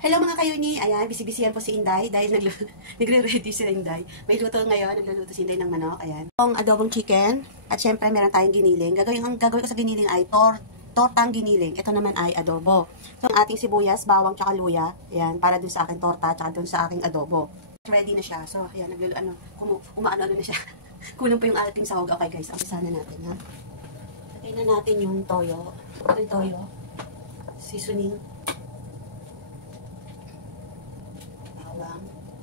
Hello mga kayuni, ayan, bisibisihan po si Inday dahil nagre-ready si Inday. May luto ngayon, nagluluto si Inday ng manok, ayan. Ang adobong chicken, at syempre meron tayong giniling. Ang gagawin ko sa giniling ay tortang giniling. Ito naman ay adobo. So, ang ating sibuyas, bawang, tsaka luya, ayan, para dun sa aking torta, tsaka dun sa aking adobo. Ready na siya. So, ayan, umaano na siya. Kulang pa yung ating sahog. Okay guys, umpisa na natin, ha. Lagay na natin yung toyo. Ito yung toyo. Seasoning.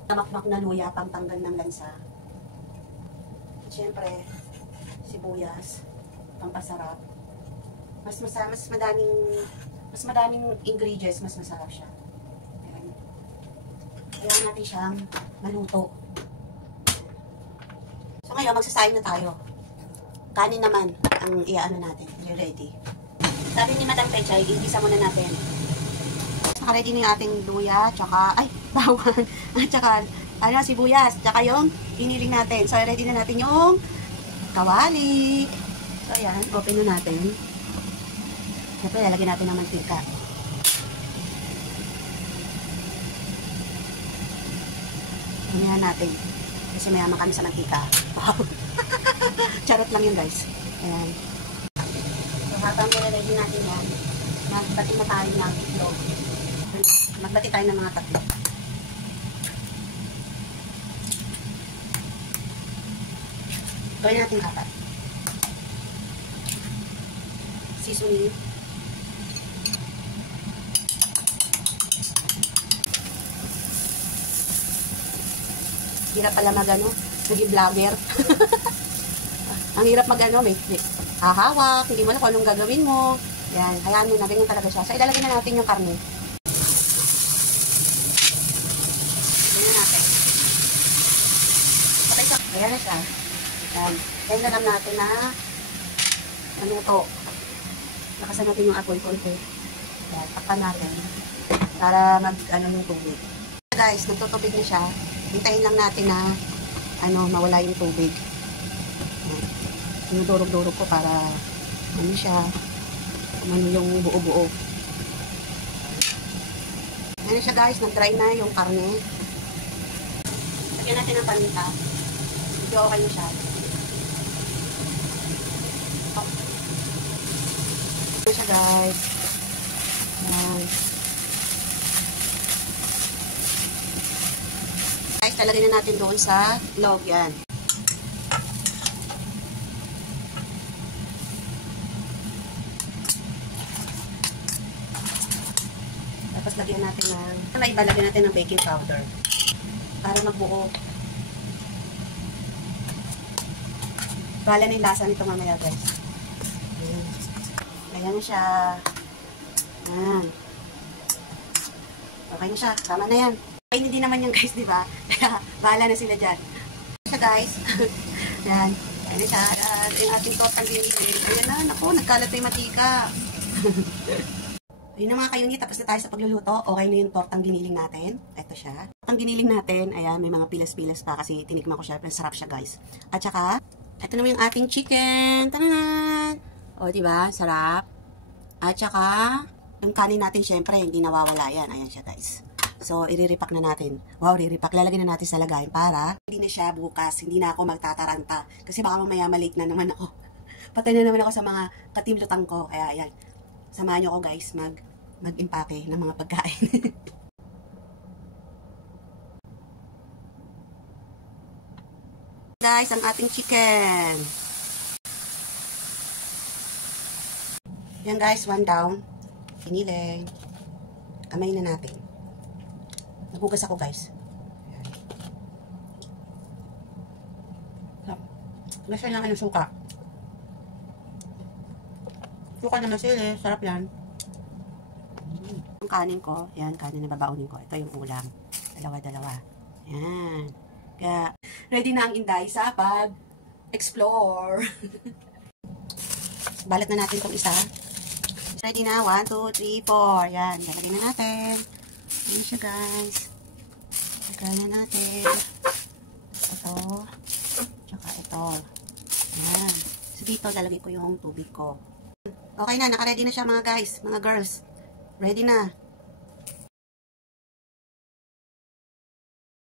Tamakmak na luya, pangtanggal ng lansa. At syempre, sibuyas, pampasarap. Mas madaming ingredients, mas masarap siya. Ayan. Kailangan natin siyang maluto. So ngayon, magsasayang na tayo. Kanin naman ang iaano natin, ready. Sabi ni Madam Pechay, igisa muna natin. Naka-ready na yung ating luya, tsaka, bawang, at tsaka, sibuyas, tsaka yung giniling natin. So, ready na natin yung kawali. So, ayan, open na natin. Siyempre, lalagyan natin ng mantika. Umihan natin. Kasi mayaman kami sa mantika. Wow. Charot lang yun, guys. Ayan. So, habang ready natin yan, magbati na tayo ng itlog. Magbati tayo ng mga tatlo. Gawin natin apat. Seasoning. Hirap pala magano, naging vlogger. Ang hirap magano, may hahawak, hindi mo alam kung anong gagawin mo. Yan, hayaan mo na, ganyan talaga siya. So, ilalagay na natin yung karne. Ganyan natin. Okay, so, ayan na siya. Yan. Then, alam natin na manuto. Lakasan natin yung apoy konti. Yan, takpan natin. Para mag-ano yung tubig. Guys, nagtutubig na siya. Hintayin lang natin na mawala yung tubig. Yan. Sinudurog-durog ko para siya. Yung buo-buo. Ayan siya guys, nag-dry na yung karne. Lagyan natin ng paminta. Medyo okay na siya. Ayan siya guys. Ayan. Guys, lalagyan na natin doon sa log yan. Tapos lagyan natin lagyan natin ng baking powder para magbuo. Bala na yung lasa nito mamaya guys. Ayan na siya. Ayan. Okay na siya. Tama na yan. Okay, hindi naman yan guys, di ba? Kaya bahala na sila dyan. Ayan siya guys. Ayan. Ayan na siya. Yung ating tortang giniling. Ayan na. Naku, nagkalat na yung matika. Ayun na mga kayuni, tapos na tayo sa pagluluto. Okay na yung tortang giniling natin. Ito siya. Tortang giniling natin, ayan, may mga pilas-pilas pa kasi tinikman ko siya. Pero sarap siya guys. At saka, ito naman yung ating chicken. Tananan! O, diba? Sarap. At saka, yung kanin natin syempre, hindi nawawala yan. Ayan siya guys. So, iriripak na natin. Wow, riripak. Lalagyan na natin sa lagayin para hindi na siya bukas. Hindi na ako magtataranta. Kasi baka mamaya malik na naman ako. Patay na naman ako sa mga katimlutang ko. Kaya, ayan. Samahan nyo ko guys mag-impake ng mga pagkain. Guys, ang ating chicken. Yan guys, one down. Giniling. Kamay na natin. Nagugas ako guys. Lasa lang ng suka. Suka naman sili. Sarap yan. Ang kanin ko, yan, kanin na babaunin ko. Ito yung ulam. Dalawa-dalawa. Yan. Kaya, ready na ang Inday sa pag-explore. Balat na natin itong isa. Ready na. 1, 2, 3, 4. Yan. Lalagyan na natin. Yan siya, guys. Lagyan na natin. Ito. Tsaka ito. Yan. So, dito, lalagay ko yung tubig ko. Okay na. Naka-ready na siya, mga guys. Mga girls. Ready na.